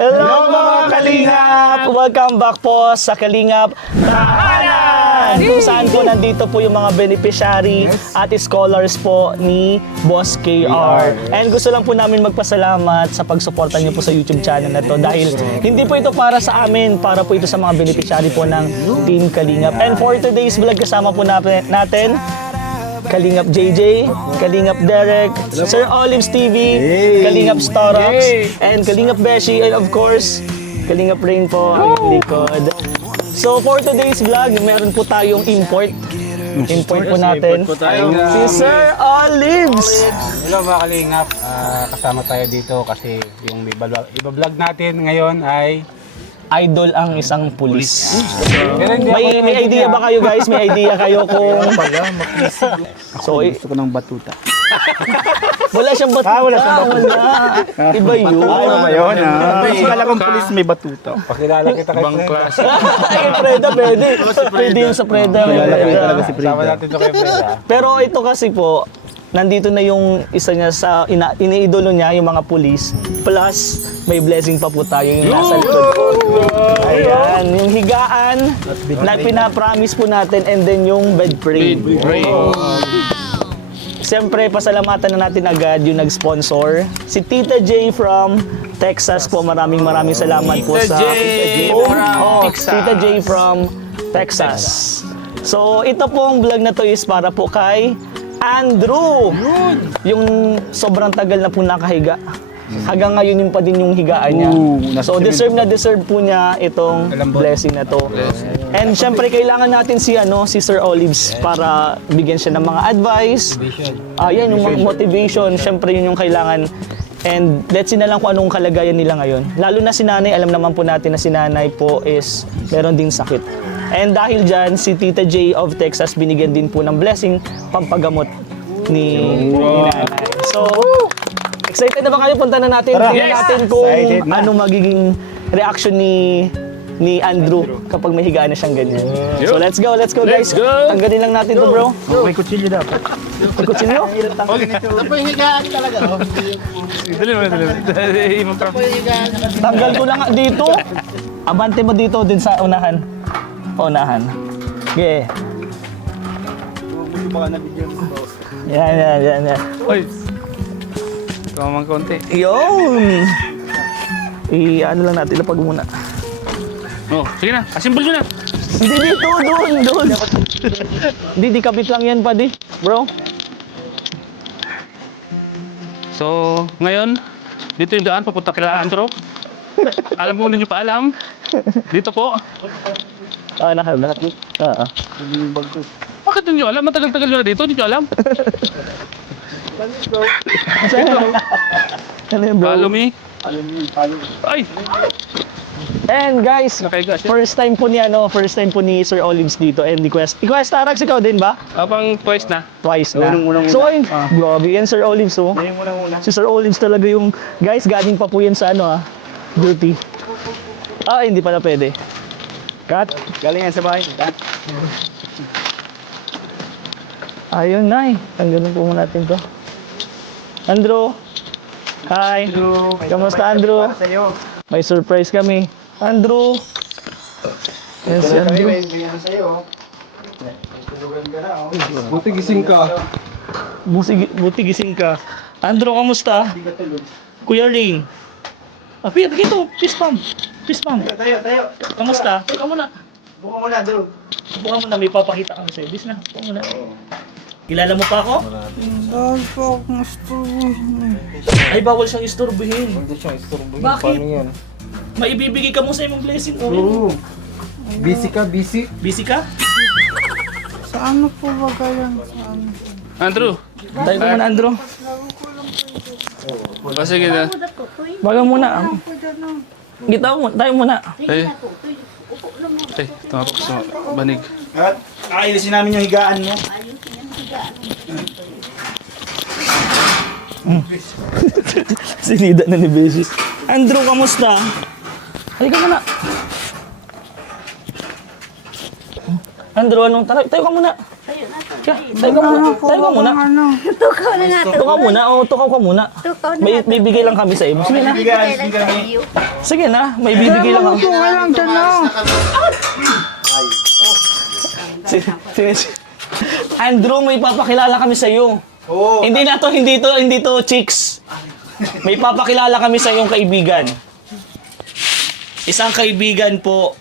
Hello mga Kalingap! Welcome back po sa Kalingap Tahanan! Kung saan po nandito po yung mga beneficiary at scholars po ni Boss KR. And gusto lang po namin magpasalamat sa pagsuporta niyo po sa YouTube channel na to dahil hindi po ito para sa amin, para po ito sa mga beneficiary po ng Team Kalingap. And for today's vlog, kasama po natin Kalingap JJ, Kalingap Derek, Sir Olives TV, Kalingap Starox, and Kalingap Beshi, and of course, Kalingap Rain po ang likod. So for today's vlog, meron po tayong import. Import po natin. Si Sir Olives. Hello mga Kalingap, kasama tayo dito kasi yung iba-vlog natin ngayon ay Idol ang isang pulis. Pero hindi May idea ba kayo guys? May idea kayo kung... So, Gusto ko ng batuta. wala siyang batuta. Wala siyang batuta. Wala. Iba yun. Ano ba yun? Kala kong pulis may batuta. pakilala kita kay Freda. Ay, Preda, pwede. Pwede yung sa Preda. Talaga si Kasama Frida. natin ito kay Freda. Pero ito kasi po, nandito na yung isa niya sa iniidolo niya, yung mga pulis. Plus, may blessing pa po tayo yung nasa likod ko. Ayan, yung higaan na pinapromise po natin and then yung bed frame. Siyempre, pasalamatan na natin agad yung nag-sponsor. Si Tita J from Texas po. Maraming salamat po sa... Tita J from Texas. So, ito pong vlog na to is para po kay Andrew. Yung sobrang tagal na po nakahiga. Hanggang ngayon yun pa din yung higaan niya. So, deserve po niya itong blessing na to. And syempre, kailangan natin si Sir Olives para bigyan siya ng mga advice. Yan, yung mga motivation. Syempre, yun yung kailangan. And let's see na lang kung anong kalagayan nila ngayon. Lalo na si nanay, alam naman po natin na si nanay po is meron ding sakit. And dahil dyan, si Tita J of Texas binigyan din po ng blessing pampagamot ni nanay. So, excited na ba kayo? Punta na natin. Tingnan natin kung ano magiging reaction ni Andrew kapag may higaan na siyang ganyan. So let's go guys. Tanggalin lang natin to, bro. May kutsilyo dapat. May kutsilyo? Tanggal ko lang dito. Abante mo dito din sa unahan. Unahan. Okay. Yan. Uy! Tumamang konti. Yun! Ano lang natin, lapag muna. Oh, sige na. Asimbol nyo na. Hindi dito, doon. Hindi, di kapit lang yan, padi. Bro. So, ngayon, dito yung daan papunta kila Andrew. Alam mo ninyo pa alam. Dito po. Nakalat. Bakit ninyo alam? Matagal-tagal nyo na dito. Hindi nyo alam. Ano yun, bro? Follow me. Ay! And guys, Nakahiga siya. first time po ni Sir Olives dito and request Tarax, ikaw din ba? Abang twice na. Twice na. Unang-unang So ayun, grabe yan Sir Olives oh. Yung muna. Si Sir Olives talaga yung, guys, galing pa po yan sa duty. Hindi pala pwede. Cut. Galing yan sa bahay. Ayun na tanggalin po muna natin to. Andrew. Hi. Kamusta Andrew? Sa'yo. May surprise kami. Andrew. Yes, si Andrew. Sa'yo. Buti gising ka. Buti gising ka. Andrew, kamusta? Hindi ka tulog. Kuya Ring. Pia, dito. Fist pump. Tayo. Kamusta? Buka muna. Buka muna, Drew. Buka muna. May papakita kami sa'yo. Bis na. Buka muna. Kilala mo pa ako? Dahil po akong istorbohin. Ay, bawal siyang istorbohin. Hindi siya istorbohin. Bakit? Paano yan? Maibibigay ka mo sa imong blessing. Oo. Busy ka, busy. Busy ka? Sa ano po ba kayo? Sa ano? Andrew. Tayo ko muna, Andrew. Sige na. Bagang muna. Tayo muna. Ay, tumapok sa banig. At ayusin namin yung higaan mo. Sinida na ni Beshi. Andrew, kamusta? Halika muna. Andrew, tayo ka muna. Ka, tayo ka muna. Tayo ka muna. Ano? Tukaw na nga. Tukaw muna. O, tukaw ka muna. Tukaw na May bibigay lang kami sa iyo. Sige na. Bigay lang sa iyo. Sige na. May bibigay lang kami. Okay lang dyan na. Andrew, may papakilala kami sa iyo. Oo. Hindi to chicks. May papakilala kami sa iyong kaibigan. Isang kaibigan po.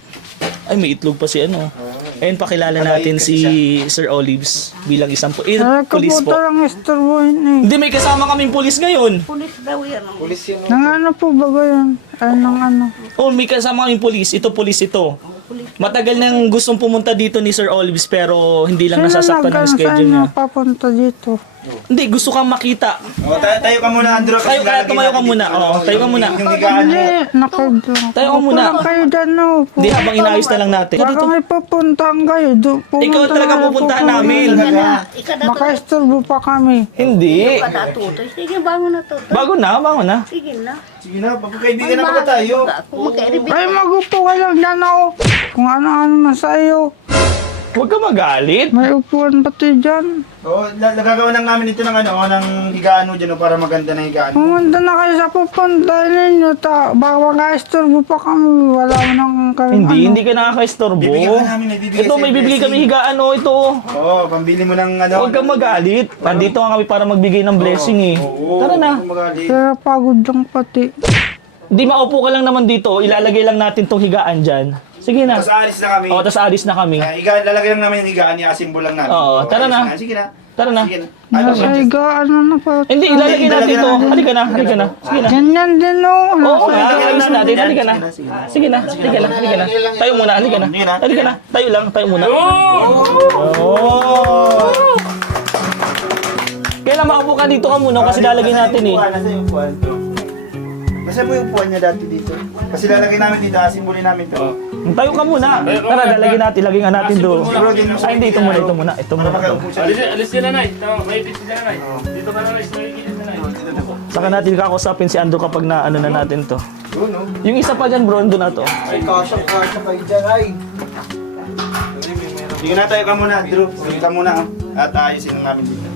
Ay, may itlog pa si ano. Ayun, pakilala natin si Sir Olives bilang isang pulis po. Kaputa lang istorbohin eh. Hindi, may kasama kaming pulis ngayon. Pulis daw yan. Pulis yun. Nang ano po ba yan? Ay, nang ano? Oh, may kasama kaming pulis. Ito, pulis ito. Matagal nang gustong pumunta dito ni Sir Olives pero hindi lang nasasaktan ng nagano schedule sa niya. inyo papunta dito? Hindi, gusto kang makita. O, tayo ka muna, Andrew. Tayo, kaya tumayo ka muna. Oo, tayo ka muna. Yung higaan mo. Hindi, nakadang. Tayo ka muna. Parang kayo dyan no. Hindi, habang inayos na lang natin. Baka may pupuntahan kayo. Ikaw talaga pupuntahan namin. Ikadato. Makaistorbo pa kami. Hindi. Ikadatutoy. Sige, bangon na to. Bago na. Sige na. Sige na, pagkakaibigan na pala tayo. Kung magkairibig. Ay, magupo ka lang dyan ako. Kung ano-ano na sa'yo. Huwag ka magalit. May upuan pati dyan. Oo, gagawin lang namin ito ng ano, ng higaan mo dyan, para maganda na higaan mo. Pumunta na kayo sa pupunta ninyo. Baka makaistorbo pa kami. Wala mo nang kami. Hindi ka nakaka-istorbo. Bibigyan ka namin, may bibigay Ito, sa'yo may bibigay kami blessing. higaan, oh, ito. Oo, pambili mo ng ano. Huwag kang magalit. Nandito nga kami para magbigay ng blessing eh. Oo, Tara na. huwag kang magalit. Pero pagod lang pati. Di maupo ka lang naman dito. Ilalagay lang natin tong higaan dyan. Sige na. Tapos aalis na kami. O, tas alis na kami. Higaan, lalagay lang namin yung higaan, i-assemble lang namin. Oo, tara alis na. Sige na. Tara na. Sige na. Ano Nasa higaan na pa. Hindi, ilalagay natin ito. Halika na. Sige na. Ganyan din o. Oo nga, alis natin. Halika na. Sige na. Tayo muna. Halika na. Tayo muna. Oh! Kailan makaupo ka dito ka muna kasi lalagay natin eh. Nasa yung upuan? Nasa mo yung upuan niya dati dito? Kasi lalagay namin dito, asimbulin namin to. Tayo ka muna. Tara, lalagay natin. Lagay nga natin doon. Ay, hindi. Ito muna. Makaupo siya. Alis din na, Nay. May pizza na, Nay. Dito ka na, Nay. May na, Nay. Saka natin kakausapin si Andrew kapag na ano na natin to. Doon, no? Yung isa pa dyan, bro, doon na to. Ay, kasha kayo dyan, ay. Sige na, tayo ka muna, Drew. Sige ka muna, at ayusin lang namin dito.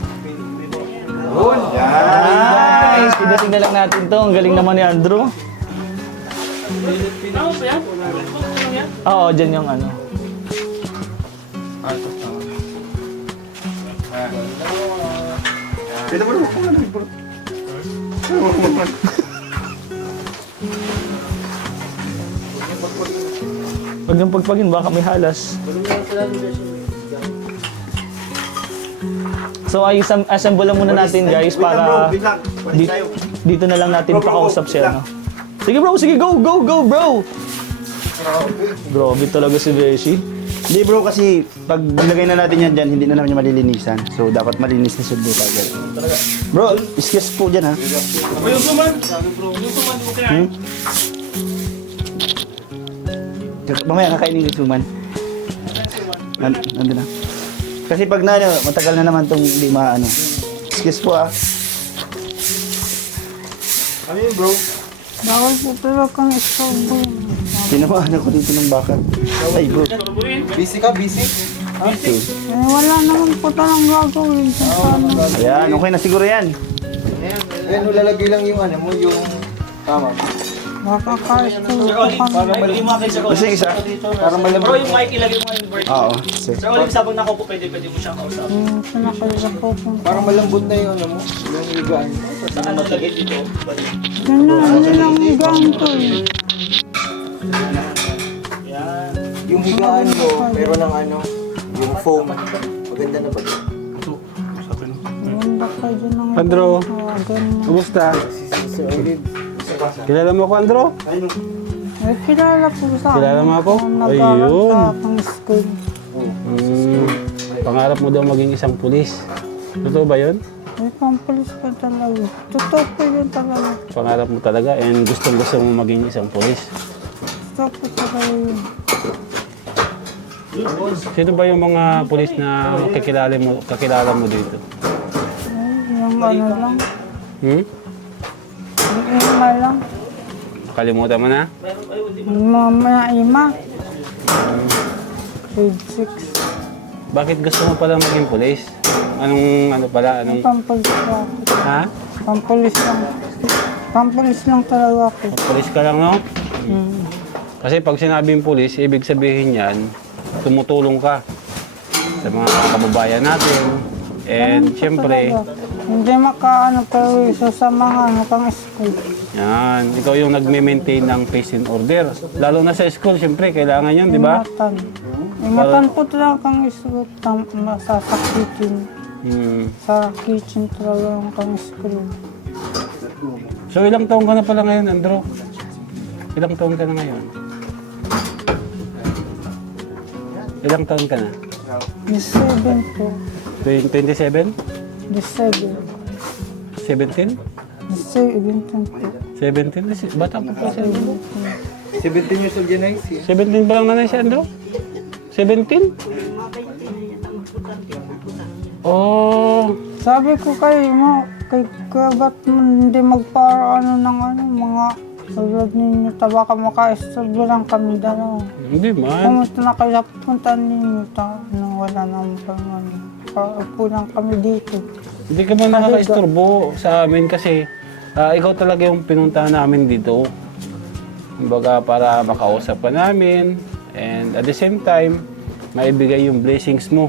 Doon, yan. Nice! Pinating na lang natin to. Ang galing naman ni Andrew. Ano ba yan? Oo, dyan yung ano. Dito, bro. Bro. Huwag niyong pagpagin, baka may halas. So ay assemble lang muna natin guys Wait lang, bro. para Wait lang. Balik di- tayo. dito na lang natin Bro, pakausap wait siya. lang. No? Sige bro, sige go bro! Grabe talaga si Beshi. Hindi bro, kasi pag nilagay na natin yan dyan, hindi na namin yung malilinisan. So dapat malinis na sudo agad. Bro, excuse po dyan ha. O, yung suman. Yung suman, di mo kinain. Mamaya kakainin yung suman. Nandun na. Kasi pag na, matagal na naman itong hindi maano. Excuse po ah. Ano yun bro? Bawal po pero kami istorbo. Tinamaan ako dito ng bakal. Ay bro. Busy ka, busy? Okay. Eh, wala naman po talang gagawin. Ayan, okay na siguro yan. Ayan, lalagay lang yung ano mo, yung tama. Baka ka-istorbo kami. Kasi isa. Para Bro, malambot. yung mic ilagay mo yung bird. Oo. Sige. Sir Olive, sabang nako po, pwede mo siya kausap. Sinakayo sa pupunta. Para malambot na yung ano mo, yung higaan. Sa ano lagay dito? Ganyan lang higaan to eh. Yung higaan mo, meron ng ano, yung foam. Maganda na ba? Ganda kayo dyan ng Andrew. ganyan. Kumusta? Sir Olive. Kilala mo ako, Andrew? Eh, kilala po sa Kilala mo ako? Nag-aaral Ayun. sa akong school. Pangarap mo daw maging isang pulis. Totoo ba yun? Eh, pampulis pa talaga. Totoo po yun talaga. Pangarap mo talaga and gustong-gusto mo maging isang pulis. Totoo po talaga yun. Sino ba yung mga pulis na kakilala mo dito? Eh, yung ano lang. Hmm? Yung ima lang. Kalimutan mo na? Yung mamaya ima. Grade 6. bakit gusto mo pala maging pulis? Ano pala? Pampulis lang. Ha? Pampulis lang. Pampulis lang talaga ako. Pulis ka lang, no? Hmm. Kasi pag sinabing pulis, ibig sabihin yan, tumutulong ka sa mga kababayan natin. And syempre, Hindi makaano pero isa sa mga pang school. yan, ikaw yung nagme-maintain ng peace and order. Lalo na sa school, syempre, kailangan yan, di ba? Ingatan po talaga kang school. Sa kitchen. Hmm. Sa kitchen talaga ang kang school. So ilang taon ka na pala ngayon, Andrew? Ilang taon ka na ngayon? Ilang taon ka na? 17 po. 27? 17. 17? 17 po. 17? Bata pa pa si Andrew. 17 years old yan ay. 17 pa lang nanay si Andrew? 17? Oh, Sabi ko kay ba't hindi magpara mga tulad ninyo, taba ka maka-estable lang kami dalawa. hindi man. Pumunta na kayo sa pupuntahan ninyo, wala naman kami. Paupo lang kami dito. Hindi ka man nakaka-istorbo sa amin kasi ikaw talaga yung pinuntahan namin dito. Kumbaga para makausap ka namin and at the same time, maibigay yung blessings mo.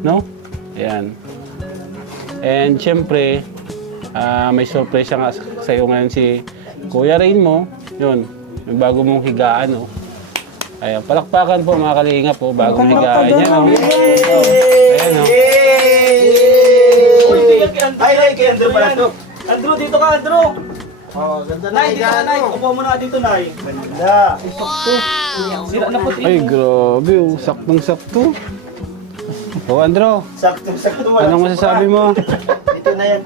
No? Ayan. And syempre, may surprise nga sa iyo ngayon si Kuya Rain mo. Yun, yung bago mong higaan. Oh. Ayan, palakpakan po mga kalinga po, bagong higaan niya. No? Ayan, no? Ay, kay Andrew pala to. Andrew, dito ka, Andrew! Oh, ganda na Nay, dito ka, Nay. Upo muna ka dito, Nay. Ganda. Sira na puti. Ay, grabe. Oh. Saktong-sakto. Oh, Andrew, Sakto. anong masasabi mo? Dito na yan.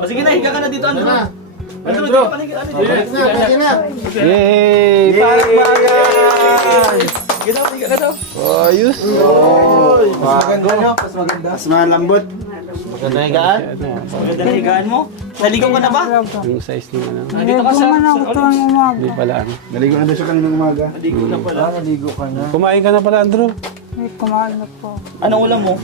O sige na, higa ka na dito, Andrew. Andrew, dito ka na, higa ka na dito. Yay! Palakpakan! Higa ka daw. Ayos! Mas maganda, no? Mas maganda. Mas malambot. Maganda higaan? Maganda na higaan mo. Naligaw ka na ba? Yung size ng ano. Nandito ka sa... Gumawa na ako tuwang umaga. Hindi pala ano. Naligo na daw siya kaninang umaga. Naligaw na pala. Naligo ka na. Kumain ka na pala, Andrew. May kumain na po. Anong ulam mo?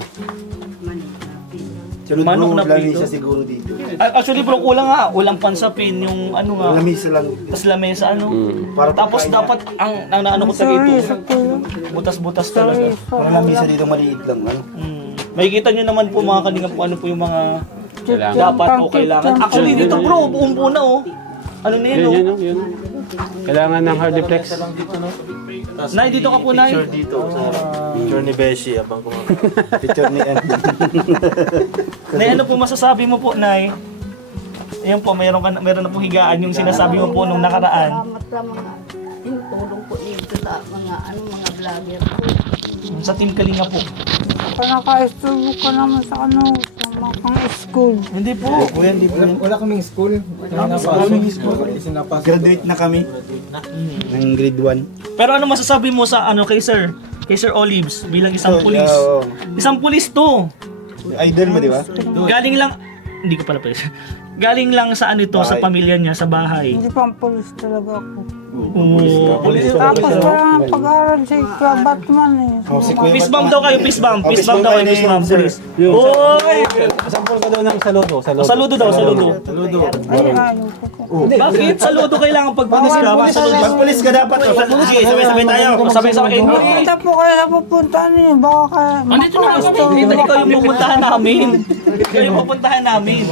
Sunod Manok bro, na lamisa prito. siguro dito. Actually bro, kulang nga. Ulam pansapin, yung ano nga. Lamisa lang. Tapos lamesa, ano. Para Tapos dapat ang ano ko sa Sorry, dito. sa kuya. Butas-butas talaga. Para lamisa dito maliit lang. Ano? Makikita nyo naman po mga kalinga po ano po yung mga Kailangan. dapat o kailangan. Actually dito bro, buong po na oh. Ano na yun Yun, oh. yun, oh, yun. Kailangan ng hardiplex. Nay, dito ka po, Nay. Dito sa picture ni Beshi abang ko. Picture ni Ed. Nay, ano po masasabi mo po, Nay? Ayun po, meron na po higaan yung sinasabi mo po nung nakaraan. Salamat sa mga tinutulong po dito sa mga vlogger po. Sa Team Kalinga po. Naka-estable ka naman sa sa mga pang school. Hindi po. Kuya, hindi po. Wala kaming school. Graduate na kami. Ng grade 1. Pero ano masasabi mo sa ano kay Sir? Kay Sir Olives bilang isang pulis. Isang pulis to. Idol mo, di ba? Galing lang, hindi ko pala pala. Galing lang sa ano ito, sa pamilya niya, sa bahay. Hindi pang pulis talaga ako. Pulis Tapos parang pag-aaral si Kuya Batman eh. Fist bump daw kayo, fist bump. Fist bump daw kayo, fist bump, pulis. Oy! Sampol ka daw ng saludo. Saludo daw, saludo. Ay, ayaw ko. Bakit? Saludo kailangan pag pulis ka. Saludo. Pag pulis ka dapat. Sige, sabay-sabay tayo. Sabay-sabay. Punta po kayo sa pupuntahan niyo. Baka kaya Andito na kami. Dito ikaw yung pupuntahan namin. Ikaw yung pupuntahan namin.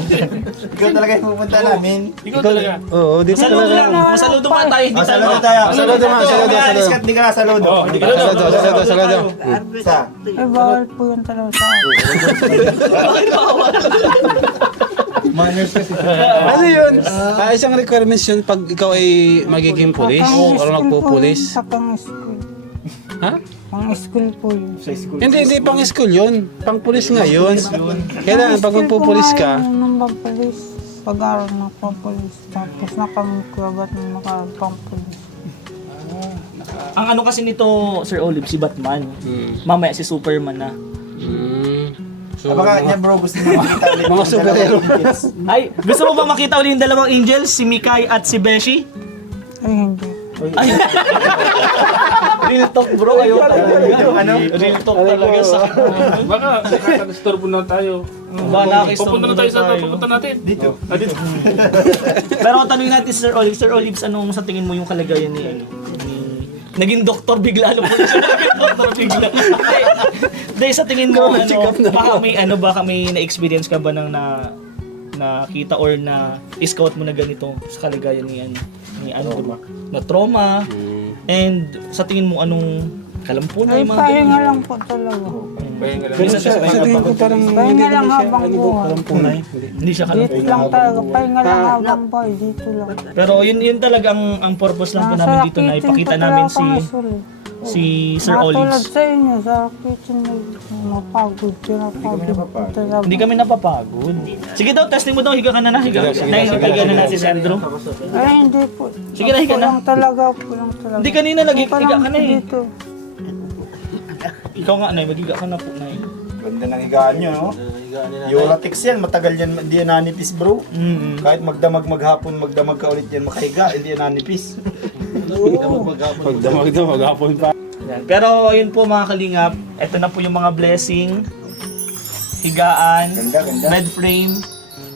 Ikaw talaga yung pupunta namin. Ikaw talaga. Oo, dito Saludo lang. Masaludo man tayo. Hindi tayo. Saludo tayo. Saludo man, saludo. Iskat di ka na saludo. Saludo. Isa. eh, bawal po yun talaga sa akin. Bakit bawal? Ano yun? Isang requirements yun pag ikaw ay magiging pulis o magpupulis. Sa pang school. Ha? Pang school po yun. Hindi pang school yun. Pang pulis nga yun. Kailangan pag magpupulis ka, Nung pang-pulis. Pag-aaral na pang-pulis. Tapos nakamukwabat ng makapang-pulis. Ang ano kasi nito, Sir Olive, si Batman. Mamaya si Superman na. So, Baka niya bro, gusto niya makita ulit. mga superhero. Ay, gusto mo ba makita ulit yung dalawang angels? Si Mikay at si Beshi? Ay, hindi. Real talk bro, ayaw talaga. Real talk talaga sa Baka nakaka-disturbo na tayo. Ba, nakakistorbo Pupunta na tayo sa tayo. pupunta natin. Dito. Dito. Pero tanungin natin si Sir Olives. Sir Olives, anong sa tingin mo yung kalagayan ni ano? Naging doktor bigla, alam mo siya naging doktor bigla. Hindi, sa tingin mo, baka may na-experience ka ba ng nakita or na scout mo na ganito sa kalagayan ni Andrew? Na trauma. And sa tingin mo, anong kalampunan Ay, yung mga pahinga ganyan? lang po talaga. Minsan Sa tingin ko parang Pahinga lang habang buhay. parang punay. Hindi siya Dito kalampunan. lang talaga, pahinga lang habang buhay, dito lang. Pero yun talaga ang purpose lang po namin dito na ipakita namin si Sir Matulad Olives. sa inyo, sa kitchen na mapagod, pinapagod. Hindi kami napapagod. Sige daw, testing mo daw, higa ka na. Higa na natin si Andrew. Ay, hindi po. Sige na, higa na. Kulang talaga. Hindi kanina naghiga ka na eh. Dito. Ikaw nga, Nay, maghiga ka na po, Nay. Ganda ng higaan nyo, no? Yolatex yan, matagal yan, hindi yan nanipis bro. Kahit magdamag maghapon, magdamag ka ulit yan makahiga, hindi yan nanipis. Pagdamag na maghapon pa. Yan. Pero yun po mga kalingap, ito na po yung mga blessing, higaan, Ganda. bed frame.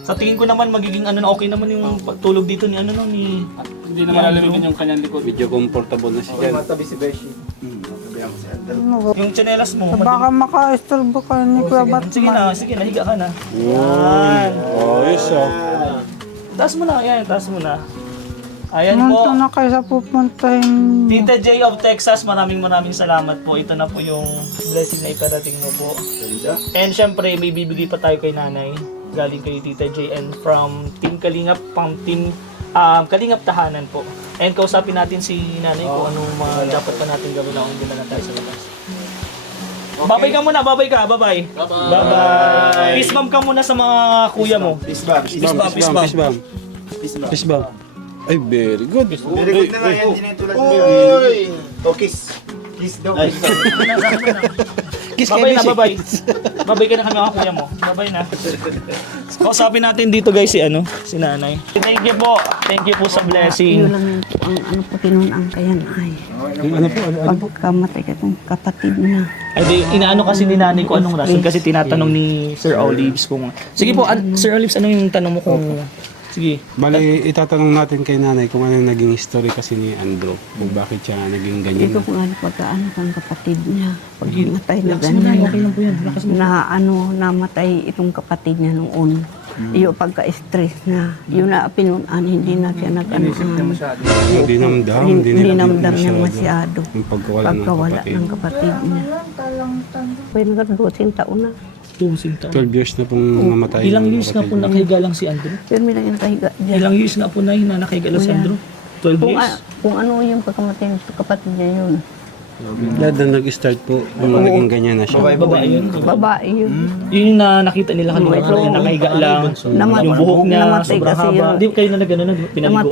Sa tingin ko naman magiging okay naman yung tulog dito ni ni Hindi naman alamigin yung kanyang likod. Medyo comfortable na siya. Matabi si Beshi. yung tsinelas mo. Baka maka-istorbo ka ni Kuya Batman. Sige na, higa ka na. Yan. Yes, oh. Taas mo na, taas mo na. Ayan po. Nandito na kayo sa pupuntahin. Tita J of Texas, maraming salamat po. Ito na po yung blessing na iparating mo po. And syempre, may bibigay pa tayo kay nanay. Galing kay Tita J and from Team Kalingap, pang Team Kalingap Tahanan po. And kausapin natin si nanay kung anong mga dapat pa natin gawin na hindi na tayo sa labas. Babay ka muna, babay ka, bye-bye. Bye-bye. Peace bomb ka muna sa mga kuya mo. Peace bomb. Ay, very good. Very good na nga yan, hindi na yung tulad mo. Kiss. Kiss daw. Kiss Babay na, babay. Babay ka na kami mga kuya mo. Babay na. Kausapin natin dito guys si nanay. Thank you po. Thank you po sa blessing. Yun lang yun po, ang po kinunang kayan ay pagkamatay ka ng kapatid na. Ay di, inaano kasi ni nanay ko anong rason kasi tinatanong ni Sir Olives kung... Sige po, Sir Olives, ano yung tanong mo kung... Sige. Bali, itatanong natin kay nanay kung ano yung naging history kasi ni Andrew. Kung bakit siya naging ganyan. Ito po nga pagkaano kang kapatid niya. Pag namatay na ganyan. Namatay itong kapatid niya noon. Iyo pagka-stress na. Yun na pinunan, hindi na siya Hindi namdam. Hindi namdam niya masyado. Yung Pagkawala ng kapatid niya. Pwede nga 12 taon na. 12 years na pong namatay. Ilang yung years nga po kapatid niya. nakahiga lang si Andrew? Pero may lang yung nakahiga dyan. Ilang years nga po na nakahiga lang si Andrew? 12 years? Kung ano yung pagkamatay ng kapatid niya yun. Lahat na nag-start po, yung naging ganyan na siya. Babae yun. Babae yun. Yun yung nakita nila kanina na nakahiga lang. Yung buhok niya, namatay sobrang kasi haba. yun. Di kayo na nag-ano, pinaliguan.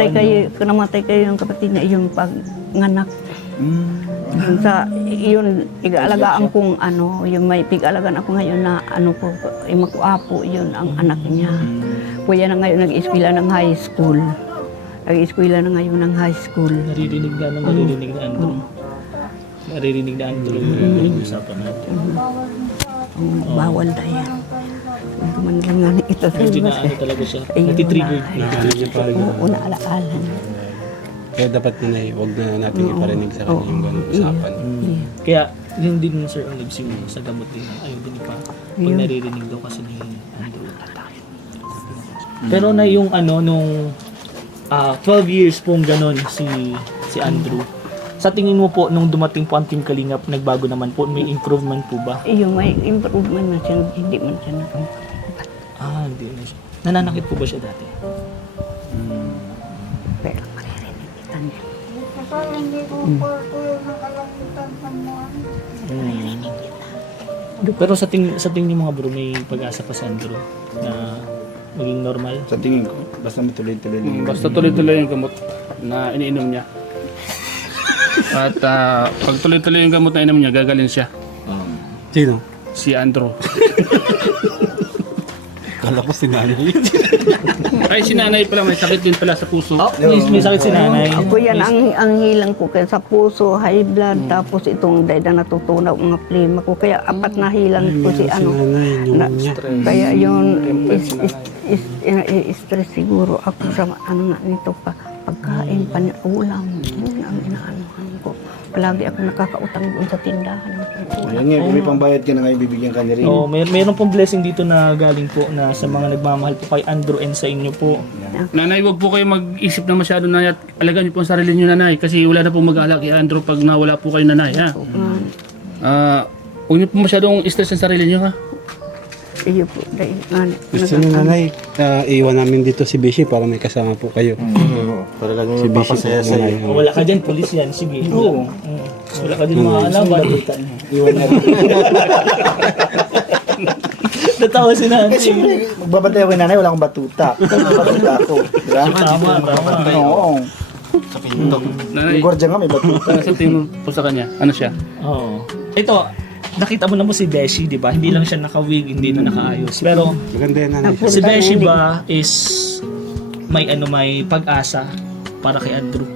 Namatay kayo yung kapatid niya, yung panganak. Sa yun, pig-alagaan kong yung may pig-alagaan ako ngayon na ko, yung makuapo, yun ang anak niya. Kuya na ngayon nag-eskwela ng high school. Nag-eskwela na ngayon ng high school. Naririnig na Andrew. Naririnig na Andrew yung usapan natin. Bawal na yan. Man lang nga ito sa Medyo labas. na talaga siya. Ayun Natitrigger. Oo, naalaala. Kaya dapat na huwag na natin iparinig sa kanya yung ganung usapan. Kaya yun din yung Sir Olives yung sa gamot din. Ayaw din pa. Pag naririnig daw kasi ni Andrew. Pero na yung nung 12 years pong ganon si Andrew. Sa tingin mo po, nung dumating po ang Team Kalingap, nagbago naman po, may improvement po ba? Yung may improvement na siya, hindi man siya nakapagpapat. Hindi na siya. Nananakit po ba siya dati? Pero maririnig kita niya. Kasi hindi ko po yung nakalamutan sa mga. Pero sa tingin niyo mga bro, may pag-asa pa si Andrew na maging normal? Sa tingin ko, basta matuloy-tuloy lang. Basta tuloy-tuloy yung gamot na iniinom niya. At pag tuloy-tuloy yung gamot na iniinom niya, gagaling siya. Sino? Si Andrew. Kala ko si nanay. Ay, si nanay pala, may sakit din pala sa puso. Oh, may sakit si nanay. Ako yan, ang hilang ko kaya sa puso, high blood, tapos itong dahil na natutunaw mga plima ko. Kaya apat na hilang ko si ano. Kaya yun, stress siguro ako sa ano nga nito pa. Pagkain, ulam, yun ang inaanuhan ko. Palagi ako nakakautang doon sa tindahan. Ayan nga, kung may pambayad ka na ngayon, bibigyan ka ni rin. Oh, meron pong blessing dito na galing po na sa mga nagmamahal po kay Andrew and sa inyo po. Nanay, wag po kayo mag-isip na masyado na at alagaan niyo po ang sarili niyo, nanay. Kasi wala na pong mag-aalala kay Andrew pag nawala po kayo, nanay. Ha? Huwag niyo po masyadong stress ang sarili niyo, ha? Iyo po, dahil Gusto niyo nanay, iwan namin dito si Bishi para may kasama po kayo. Para lang Si yung Bishi papasaya po, sa nanay. iyo. Wala ka dyan, pulis yan. Sige. Oo. Wala ka dyan mga alaban. Iwan na rin. Natawa si Eh, nanay. siyempre, magbabantay ako kay nanay, wala akong batuta. Batuta ako. Diba? Tama. Oo. Nanay, Yung gwardiya nga may batuta. sa tingin mo po sa kanya, ano siya? Oo. Ito, nakita mo na mo si Beshi, di ba? Hindi lang siya naka-wig, hindi na nakaayos. Pero Maganda yan nanay. si Beshi ba is may pag-asa para kay Andrew?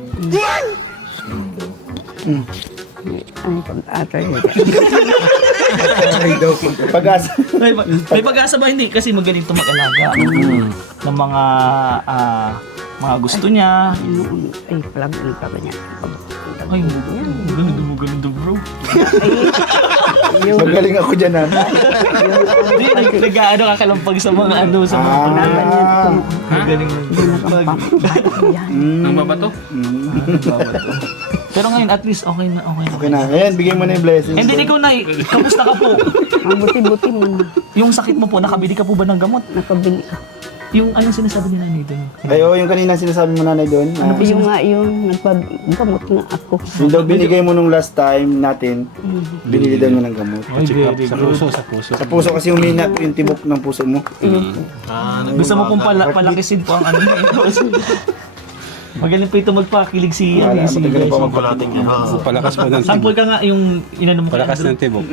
ang pag-asa niya. Pag-asa. May pag-asa ba hindi? Kasi magaling ito mag-alaga ng mga gusto niya. Ay, palagi ng papa niya. Ay, ganun bro. Magaling ako dyan, nanay. Hindi, nag-ano kakalampag sa mga sa mga magaling Ang babato? Pero ngayon, at least okay na. Okay na. Ayan, bigyan mo na yung blessings. And then ikaw na, kamusta ka po? Ang buti-buti man. Yung sakit mo po, nakabili ka po ba ng gamot? Nakabili ka. Yung anong sinasabi niya na dito? Ay, oo, yung kanina sinasabi mo nanay doon. Yung nga yun, nagpagamot na ako. Yung daw binigay mo nung last time natin, binili daw mo ng gamot. Ay, very Sa good. puso, sa puso. Sa puso kasi humina po yung tibok ng puso mo. Gusto mo pong palakisin po ang ano niya. Magaling po ito magpakilig si Matagal pa Beshi. magpalating yan. Palakas po ng Sample tibok. ka nga yung inano mo kay Palakas Andrew. ng tibok.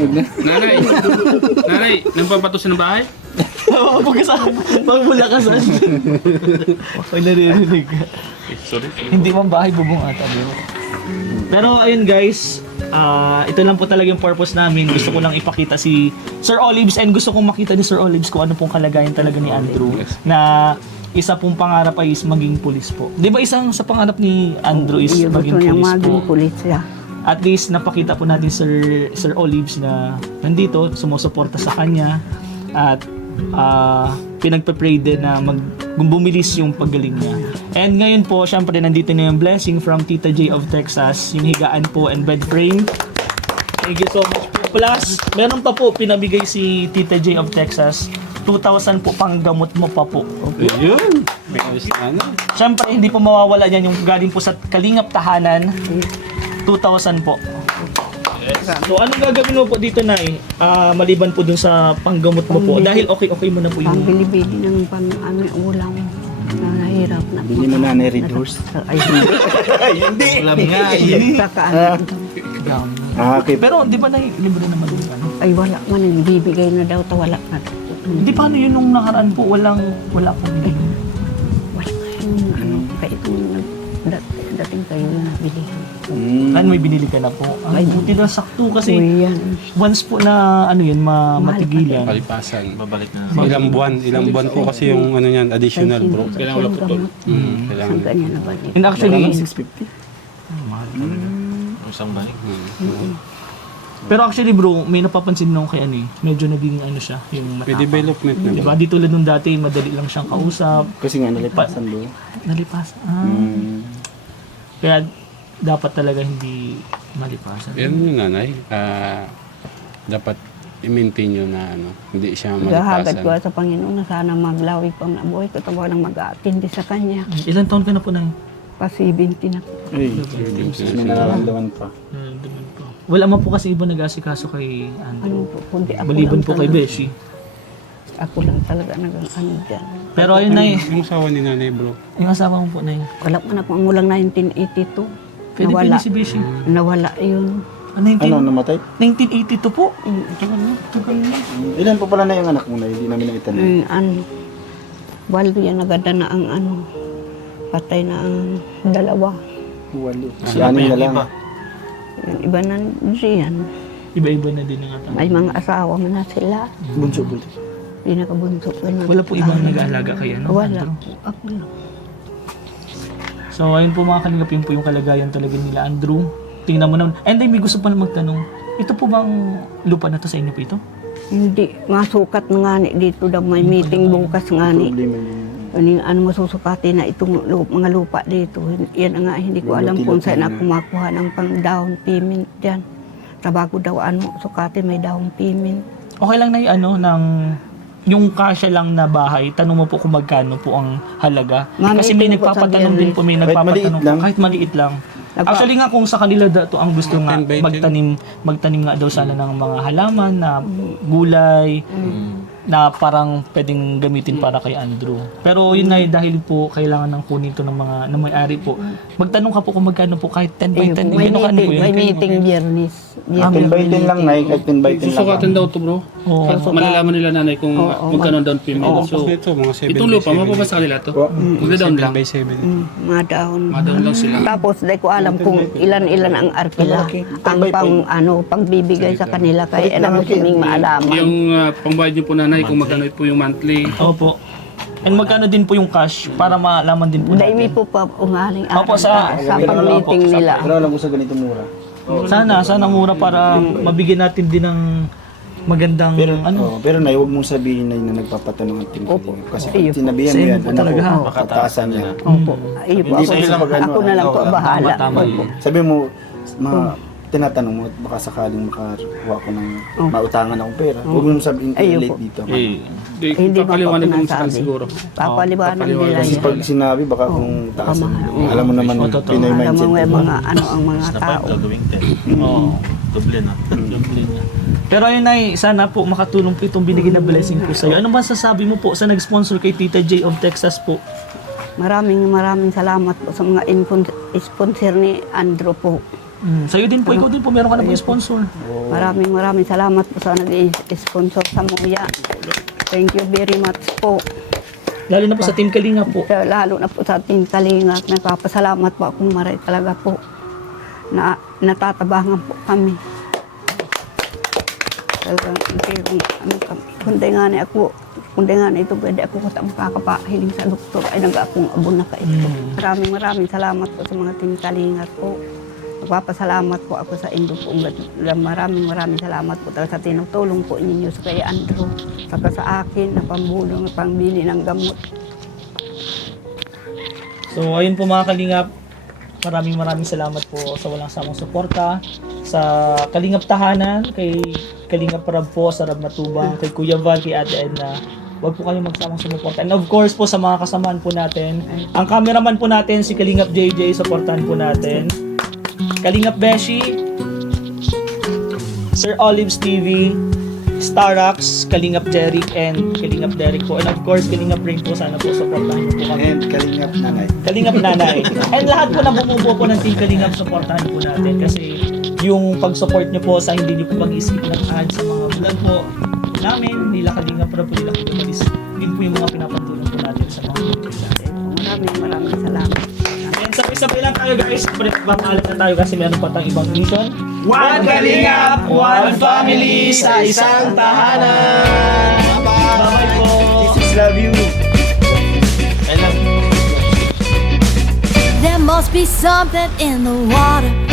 Nanay, nang babato siya ng bahay? Oo, pagmula ka saan. Pag naririnig ka. Sorry. Hindi man bahay, bubong ata. Pero ayun guys, ito lang po talaga yung purpose namin. Gusto ko lang ipakita si Sir Olives and gusto kong makita ni Sir Olives kung ano pong kalagayan talaga ni Andrew. Na isa pong pangarap ay is maging pulis po. Di ba isang sa pangarap ni Andrew is Iyo, maging gusto niya pulis po? maging pulis siya. At least napakita po natin Sir Olives na nandito, sumusuporta sa kanya at pinagpe-pray din na bumilis yung paggaling niya. And ngayon po, syempre nandito na yung blessing from Tita J of Texas, yung higaan po and bed frame. Thank you so much po. Plus, meron pa po pinabigay si Tita J of Texas, 2,000 po pang gamot mo pa po. Yun. May ayos na ano. Syempre, hindi po mawawala yan yung galing po sa Kalingap Tahanan, 2,000 po. So, anong gagawin mo po dito, Nay? Maliban po dun sa panggamot mo po. Dahil okay mo na po Ang yung... bili-bili ng ulam na nahirap na. Bili mo nanay Red Horse. Ay, hindi. Alam nga, Saka ano, Okay. Pero di ba libre naman yung ano? ay wala man, bibigay na daw, wala na. Hindi paano yun nung nakaraan po? Wala po bigay. Wala yung ano, kaya itong dating kayo na bili. Ano may binili ka na po? Ay, buti na sakto kasi Uy, yan. once po na ano yun, matigilan. Palipasan. Ilang buwan po kasi yung ano yan, additional bro. Kailangan wala po to. Kailangan. Ang ganyan na ba? And actually, 650. pero actually bro, may napapansin nung kay ano eh, medyo naging ano siya, yung May matapang. development na. Diba? Di tulad nung dati, madali lang siyang kausap, Kasi nga nalipasan doon. nalipas. Kaya dapat talaga hindi malipasan. Yan yung nanay. Dapat i-maintain nyo na ano, hindi siya Gahagad ko malipasan. sa Panginoon na sana maglawi pa ang buhay ko. Tawa nang mag-aatindi sa Kanya. Ilan taon ka na po na Pa 70 na. Ay, may nararamdaman pa. Wala man po kasi iba nag-asikaso kay Andrew. Ano po, kundi ako Maliban lang po kay talaga. Beshi. Ako lang talaga nag-ano dyan. Pero ayun na eh, Yung asawa ni nanay bro. yung asawa mo po na yun. Wala man ako ang ulang 1982. Pwede Nawala. si Beshi. Nawala yun. Ano, namatay? 1982 po. Ilan pa pala na yung anak mo na hindi namin naitanong? Ano, Waldo yan, naganda na ang ano, patay na ang dalawa. Walo. Si Aning na lang. Yung iba na diyan. Iba-iba na din ang May mga asawa mo na sila. Bunso. Pinakabunso ko na. Wala po ibang nag-aalaga kay ano? Wala. Andrew? Ako lang. So, ayun po mga kalingap, yun po yung kalagayan talaga nila, Andrew. Tingnan mo naman. And then, may gusto pa na magtanong, ito po bang lupa na to sa inyo po ito? Hindi, masukat na nga ni dito daw may meeting bukas nga ni. Ano masusukati na itong mga lupa dito. Yan nga, hindi ko alam kung saan ako makuha ng pang down payment dyan. Sa bago daw ano, sukati may down payment. Okay lang na yung ano, yung kasya lang na bahay, tanong mo po kung magkano po ang halaga. Ma'am, Kasi may ito po nagpapatanong sa din po, may Kahit nagpapatanong maliit po, lang. kahit maliit lang. Actually nga kung sa kanila dato ang gusto nga magtanim nga daw sana ng mga halaman na gulay na parang pwedeng gamitin para kay Andrew. Pero yun na dahil po kailangan ng kunin to ng mga na may-ari po. Magtanong ka po kung magkano po kahit 10 by 10. May Gano'n ka ano po meeting, yun? may meeting biyernes. 10 by 10 lang, Nay. Kahit 10 by 10 lang. Susukatan daw to, bro. Oo. Para malalaman nila nanay kung magkano ang down payment. So, Ito, mga 7 itong lupa, mapapasa kanila to. Magda-down lang. by 7. Mga dahon. Madaon lang sila. Tapos di ko alam kung ilan-ilan ang arkila. Ang pangbibigay sa kanila kaya alam ko kaming maalaman. Yung pangbayad niyo po nanay kung magkano po yung monthly. Opo. And magkano din po yung cash para malaman din po Daimi natin. po pa ungaling Opo, araw sa- sa pag-meeting nila. Pero alam ko sa ganito mura. Sana mura para mabigyan natin din ng magandang Pero, ano. pero Nay, huwag mong sabihin Nay, na nagpapatanong ang Team Kalingap. Kasi pag Iyo po. sinabihan mo Sa inyo yan, po ano talaga, po, pataasan niya. Opo. Iyo po. Hindi sa isang Ako na lang po bahala. Opo. Sabi mo, tinatanong mo, baka sakaling makakuha ko ng mautangan akong pera. Huwag mo sabihin Ayun late po. dito. Hindi ba Papaliwanag po mo sa nasabi? siguro. Papaliwanag nila Kasi yan. pag sinabi, baka kung taasan. Alam mo naman, totoo. Pinoy Alam mindset. mo may mga ang mga tao. Oo. Doble na. Pero ayun ay, sana po makatulong po itong binigyan na blessing po sa'yo. Ano ba sasabi mo po sa nag-sponsor kay Tita J of Texas po? Maraming salamat po sa mga sponsor ni Andrew po. Sa'yo din po, ikaw din po, meron ka na po sponsor. Maraming salamat po sa nag-sponsor sa Muya. Thank you very much po. Lalo na po sa Team Kalinga po. Lalo na po sa ating Kalingap. Nagpapasalamat po akong maray talaga po na natatabangan po kami. Talagang kundi nga na ito, pwede ako makakapahiling sa doktor ay nag-akong abon na kaito. Maraming salamat po sa mga Team Kalingap po. Nagpapasalamat po ako sa inyo po. Maraming salamat po talaga sa tinutulong po ninyo sa kay Andrew. Saka sa akin na pambulong, pambili ng gamot. So ayun po mga Kalingap, maraming salamat po sa walang samang suporta sa Kalingap Tahanan, kay Kalingap Rab po, sa Rab Matubang, kay Kuya Val, kay Ate Edna. Huwag po kayong magsamang sumuporta. And of course po sa mga kasamaan po natin, ang cameraman po natin si Kalingap JJ, supportahan po natin. Kalingap Beshi, Sir Olives TV, Starax, Kalingap Jeric, and Kalingap Derek po. And of course, Kalingap Brain po, sana po supportahan niyo po kami. And Kalingap Nanay. Kalingap Nanay. And lahat po na bumubuo po ng Team Kalingap, supportahan po natin. Kasi yung pag-support niyo po sa hindi niyo po pag-isip ng ads sa mga vlog po namin, nila Kalingap Rab po, nila Kumalis. Yun po yung mga pinapatulong po natin sa mga video natin. Maraming salamat. And sabay-sabay lang tayo guys, magpapaalam na tayo kasi meron pa tayong ibang mission. One Kalingap, one family sa isang tahanan. Bye-bye po. Jesus love you. There must be something in the water